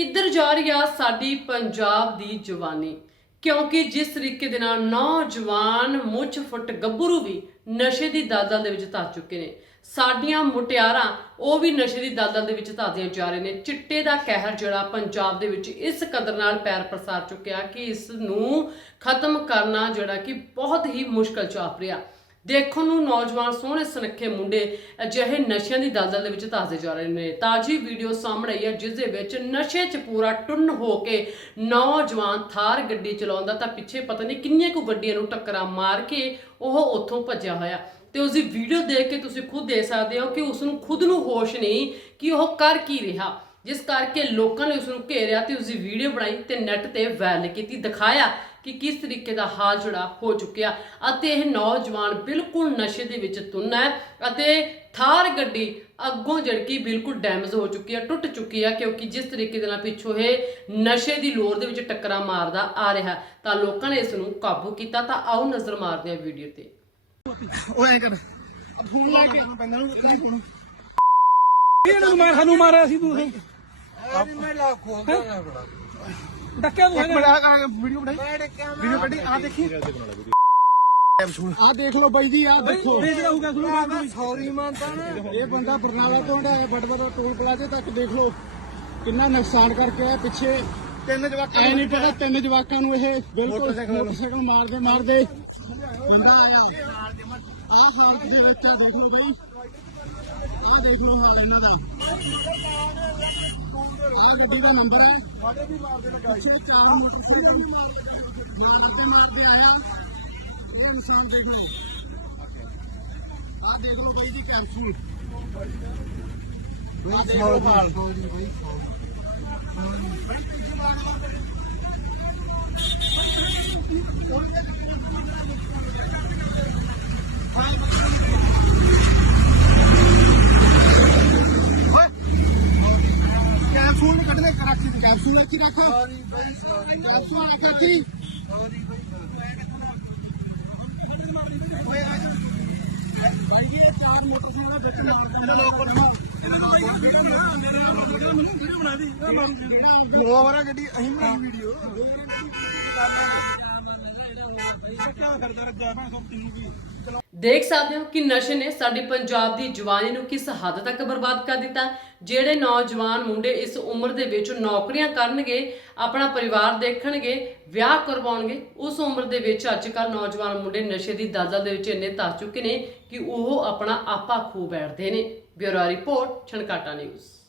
ਕਿੱਧਰ ਜਾ ਰਹੀ ਆ ਸਾਡੀ ਪੰਜਾਬ ਦੀ ਜਵਾਨੀ? ਕਿਉਂਕਿ ਜਿਸ ਤਰੀਕੇ ਦੇ ਨਾਲ ਨੌਜਵਾਨ ਮੁੱਛ ਫੁੱਟ ਗੱਭਰੂ ਵੀ ਨਸ਼ੇ ਦੀ ਦਲਦਲ ਦੇ ਵਿੱਚ ਧੱਸ ਚੁੱਕੇ ਨੇ। ਸਾਡੀਆਂ ਮੁਟਿਆਰਾਂ ਉਹ ਵੀ ਨਸ਼ੇ ਦੀ ਦਲਦਲ ਦੇ ਵਿੱਚ ਜਾ ਜਾ ਰਹੇ ਨੇ। ਚਿੱਟੇ ਦਾ ਕਹਿਰ ਜਿਹੜਾ ਪੰਜਾਬ ਦੇ ਵਿੱਚ ਇਸ ਕਦਰ ਨਾਲ ਪੈਰ ਪਸਾਰ ਚੁੱਕਿਆ ਕਿ ਇਸ ਨੂੰ ਖਤਮ ਕਰਨਾ ਜਿਹੜਾ ਕਿ ਬਹੁਤ ਹੀ ਮੁਸ਼ਕਲ ਚਾਪ ਰਿਹਾ। ਦੇਖਣ ਨੂੰ ਨੌਜਵਾਨ ਸੋਹਣੇ ਸੁਨੱਖੇ ਮੁੰਡੇ ਅਜਿਹੇ ਨਸ਼ਿਆਂ ਦੀ ਦਲਦਲ ਦੇ ਵਿੱਚ ਧੱਸਦੇ ਜਾ ਰਹੇ ਨੇ। ਤਾਜੀ ਵੀਡੀਓ ਸਾਹਮਣੇ ਆਈ ਹੈ, ਜਿਸ ਦੇ ਵਿੱਚ ਨਸ਼ੇ 'ਚ ਪੂਰਾ ਟੁੰਨ ਹੋ ਕੇ ਨੌਜਵਾਨ ਥਾਰ ਗੱਡੀ ਚਲਾਉਂਦਾ ਤਾਂ ਪਿੱਛੇ ਪਤਾ ਨਹੀਂ ਕਿੰਨੀਆਂ ਕੁ ਗੱਡੀਆਂ ਨੂੰ ਟੱਕਰਾਂ ਮਾਰ ਕੇ ਉਹ ਉੱਥੋਂ ਭੱਜਿਆ ਹੋਇਆ। ਤੇ ਉਸ ਦੀ ਵੀਡੀਓ ਦੇਖ ਕੇ ਤੁਸੀਂ ਖੁਦ ਦੇਖ ਸਕਦੇ ਹੋ ਕਿ ਉਸ ਨੂੰ ਖੁਦ ਨੂੰ ਹੋਸ਼ ਨਹੀਂ ਕਿ ਉਹ ਕਰ ਕੀ ਰਿਹਾ। ਜਿਸ ਕਰਕੇ ਲੋਕਾਂ ਨੇ ਉਸ ਨੂੰ ਘੇਰਿਆ ਤੇ ਉਸ ਦੀ ਵੀਡੀਓ ਬਣਾਈ ਤੇ ਨੈਟ ਤੇ ਵਾਇਰਲ ਕੀਤੀ ਦਿਖਾਇਆ ਕਿ ਕਿਸ ਤਰੀਕੇ ਦਾ ਹਾਲ ਜਿਹੜਾ ਹੋ ਚੁੱਕਿਆ। ਅਤੇ ਇਹ ਨੌਜਵਾਨ ਬਿਲਕੁਲ ਨਸ਼ੇ ਦੇ ਵਿੱਚ ਤੁੰਨ ਹੈ ਅਤੇ ਥਾਰ ਗੱਡੀ ਅੱਗੋਂ ਜੜਕੀ ਬਿਲਕੁਲ ਡੈਮੇਜ ਹੋ ਚੁੱਕੀ ਹੈ ਟੁੱਟ ਚੁੱਕੀ ਹੈ ਕਿਉਂਕਿ ਜਿਸ ਤਰੀਕੇ ਦੇ ਨਾਲ ਪਿੱਛੋਂ ਇਹ ਨਸ਼ੇ ਦੀ ਲੋਰ ਦੇ ਵਿੱਚ ਟੱਕਰਾਂ ਮਾਰਦਾ ਆ ਰਿਹਾ ਤਾਂ ਲੋਕਾਂ ਨੇ ਇਸ ਨੂੰ ਕਾਬੂ ਕੀਤਾ ਤਾਂ ਆਓ ਨਜ਼ਰ ਮਾਰਦੇ ਹਾਂ ਵੀਡੀਓ ਤੇ। ਉਹ ਐ ਕਰ। ਫੋਨ ਲੈ ਕੇ ਪੈਂਦਾ ਨੂੰ ਮਾਰ ਸਾਨੂੰ ਮਾਰਿਆ ਸੀ ਤੂੰ। ਮੈਂ ਲਾ ਖੋਲਦਾ ਨਾ ਬੜਾ ਡੱਕਿਆ ਤੂੰ ਇੱਕ ਮਿੰਟ ਆ ਕਰ ਵੀਡੀਓ ਬਣਾਈ ਵੀਡੀਓ। ਕੱਢੀ ਆ ਦੇਖੀ ਆ ਦੇਖ ਲਓ ਬਾਈ ਜੀ ਆ ਦੇਖੋ। ਇਹ ਜਿਹੜਾ ਹੋਊਗਾ ਤੁਹਾਨੂੰ ਸੌਰੀ ਮੰਨਦਾ ਨਾ। ਇਹ ਬੰਦਾ ਬਰਨਾਲਾ ਤੋਂ ਆਇਆ ਬਟਬੜਾ ਟੋਲ ਪਲਾਜ਼ੇ ਤੱਕ ਦੇਖ ਲਓ। ਕਿੰਨਾ ਨੁਕਸਾਨ ਕਰਕੇ ਆਇਆ ਪਿੱਛੇ। ਤਿੰਨ ਜਵਾਕਾਂ ਐ ਨਹੀਂ ਪਤਾ ਤਿੰਨ ਜਵਾਕਾਂ ਨੂੰ ਇਹ ਬਿਲਕੁਲ ਮੋਟਰਸਾਈਕਲ ਮਾਰਦੇ ਮਾਰਦੇ। ਬੰਦਾ ਆਇਆ। ਆ ਹਾਲਤ ਦੇ ਵਿੱਚ ਆ ਦੇਖ ਲਓ ਬਾਈ। ਦੇਖ ਲਓ ਹਾਲ ਇਹਨਾਂ ਦਾ। ਆ ਗੱਡੀ ਦਾ ਨੰਬਰ ਹੈ। ਪਿੱਛੇ ਚਾਰ ਮੋਟਰਸਾਈਕਲ ਮਾਰਦੇ ਮਾਰਦੇ ਆਇਆ। ਇਹ ਨਿਸ਼ਾਨ ਦੇਖ ਲਓ ਆ ਦੇਖ ਲਓ ਬਾਈ ਜੀ ਕੈਪਸੂਲ ਆ ਦੇਖ ਲਓ ਦੀ। ਰੱਖਾ ਸੌਰੀ ਬਾਈ ਸੌਰੀ ਕੈਪਸੂਲ ਆ ਕੇ ਸੌਰੀ ਭਾਈ ਜੀ। ਇਹ ਚਾਰ ਮੋਟਰਸਾਈਕਲ ਵਿੱਚ ਮਾਰਦਾ ਇਹਦਾ ਲੋਕ ਬਣਾ ਦੋ। ਵਾਰਾ ਗੱਡੀ ਅਹੀਂ ਬਣਾਈ ਵੀਡੀਓ ਕਿਆ ਕਰਦਾ ਰੱਜਾ ਹਾਂ ਸਭ ਤੈਨੂੰ ਵੀ। ਦੇਖ ਸਕਦੇ ਹੋ ਕਿ ਨਸ਼ੇ ਨੇ ਸਾਡੀ ਪੰਜਾਬ ਦੀ ਜਵਾਨੀ ਨੂੰ ਕਿਸ ਹੱਦ ਤੱਕ ਬਰਬਾਦ ਕਰ ਦਿੱਤਾ। ਜਿਹੜੇ ਨੌਜਵਾਨ ਮੁੰਡੇ ਇਸ ਉਮਰ ਦੇ ਵਿੱਚ ਨੌਕਰੀਆਂ ਕਰਨਗੇ, ਆਪਣਾ ਪਰਿਵਾਰ ਦੇਖਣਗੇ, ਵਿਆਹ ਕਰਵਾਉਣਗੇ, ਉਸ ਉਮਰ ਦੇ ਵਿੱਚ ਅੱਜ ਕੱਲ੍ਹ ਨੌਜਵਾਨ ਮੁੰਡੇ ਨਸ਼ੇ ਦੀ ਦਾਜ਼ਾ ਦੇ ਵਿੱਚ ਇੰਨੇ ਧੱਸ ਚੁੱਕੇ ਨੇ ਕਿ ਉਹ ਆਪਣਾ ਆਪਾ ਖੋ ਬੈਠਦੇ ਨੇ। Bureau report, Chhankata news.